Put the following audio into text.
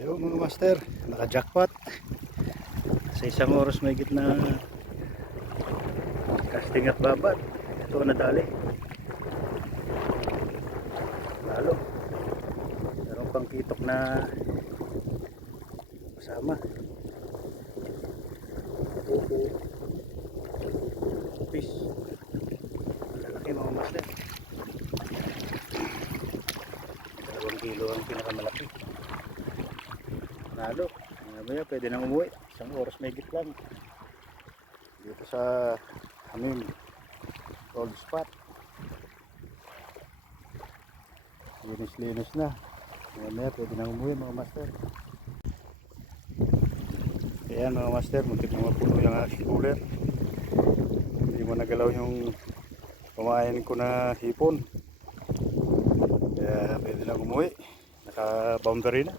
Ayun mga master, naka-jackpot. Sa isang oras may gitna casting at babat. Ito nadali. Lalo. Meron pang kitok na kasama. Fish. Lalaki mga master. 2 kilo ang pinakamalaki. Lalo. Mamaya pwede nang umuwi. Isang oras may git lang. Dito sa aming gold spot. Linis-linis na. Mamaya pwede nang umuwi mga master. Ayan mga master, muntik na mapuno yung aking cooler. Hindi mo nagalaw yung kumain ko na hipon. Kaya pwede nang umuwi. Naka-boundary na.